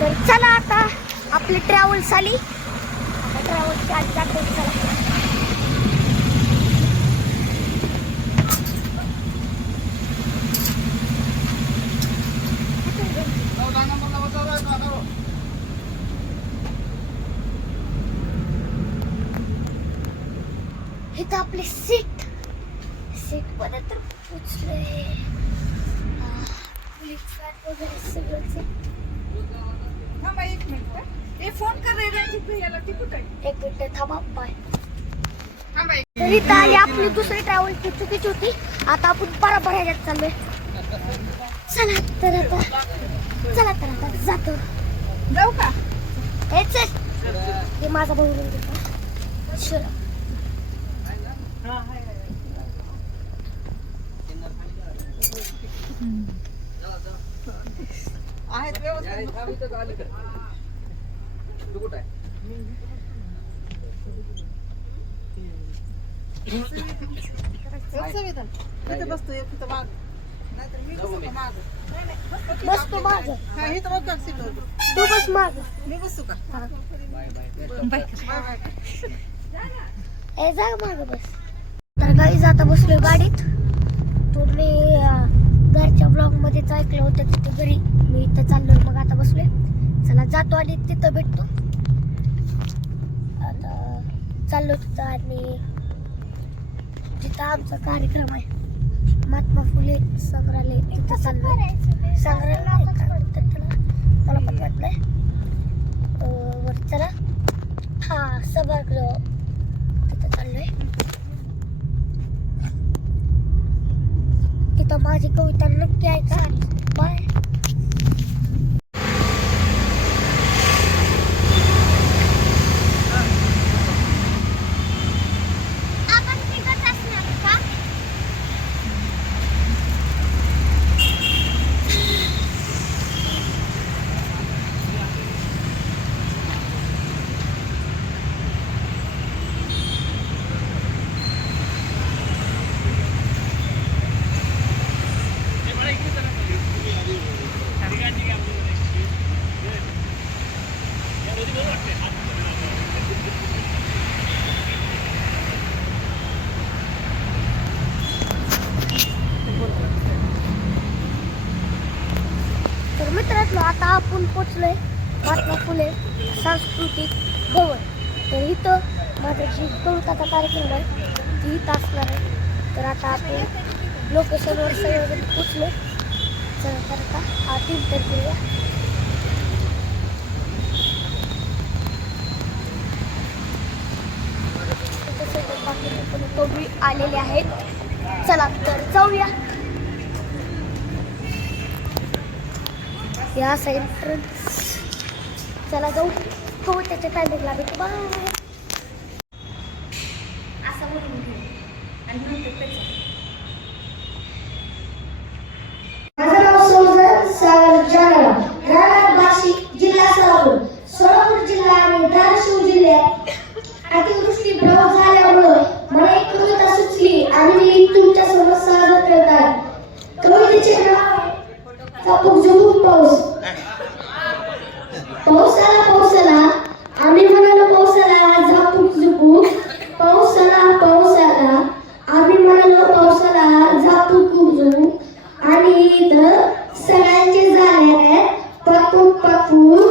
तर चला आता आपली ट्रॅव्हल्स आली. आता ट्रॅव्हल्सची आज जातो. चला इथं आपली सीट मध्ये तर पोचले. वगैरे सगळं. थांबा एक मिनिट. हे फोन करायला याला तिकीट आहे. एक मिनिट थांबा. बाय. थांबा एक. तर इथं आली आपली दुसरी ट्रॅव्हल्सची चुकीची होती. आता आपण बरोबर ह्याच्यात चाललोय. चला तर आता जातो. जाऊ का? हे चल. हे माझा भाऊ चल. आहेत व्यवस्थित. तू कुठं आहे? इथं बसतो एक तिथं माग. नाहीतर मी बसतो का माग? बसतो माग. हा इथं बघ का सीटवर. तू बस माग. मी बसू का? Bye bye. ए जा माग बस. तर गाईज आता बसलोय गाडीत. तुम्ही घरच्या ब्लॉग मध्येच ऐकलं होतं तिथे घरी. मी इथं चाललोय. मग आता बसलोय. चला जातो आणि तिथं भेटतो. आता चाललो तिथं आणि जिथं आमचा कार्यक्रम आहे महात्मा फुले संग्रहालय तिथं चाललोय. संग्रहालय मला पण माहित नाही. वर चला. हा सभागृह तिथं चाललोय. तिथं माझी कविता नक्की ऐका. बाय. तर मित्रांनो आता आपण पोचलोय महात्मा फुले सांस्कृतिक भवन. तर इथं माझा जी कविताचा कार्यक्रम आहे ती इथं असणार आहे. तर आता आपण लोकेशनवर सगळेजण पोचलोय. चला तर आता आधी तर करूया. बाकी आलेले आहेत. चला तर जाऊया. या एंट्रन्स. चला जाऊ. तो त्याच्या टायमिंगला भेटू. बाय. असं म्हणून घेऊ आणि नंतर माझं नाव सौजन सागर जानराव. राहणार बाशी, जिल्हा सोलापूर. सोलापूर जिल्हा आणि धाराशिव जिल्ह्यात अतिवृष्टी प्रभाव झाल्यामुळं मला एक कविता सुचली आणि मी तुमच्यासमोर सादर करत आहे. कवितेचे नाव आहे चापूक झुपूक पाऊस. पावसाला आम्ही म्हणालो पावसाला झापूक झुपूक. पावसाला आम्ही म्हणालो पावसाला झापूक झुपूक. आणि इथं सगळ्यांचे झाले पापूक पापूक.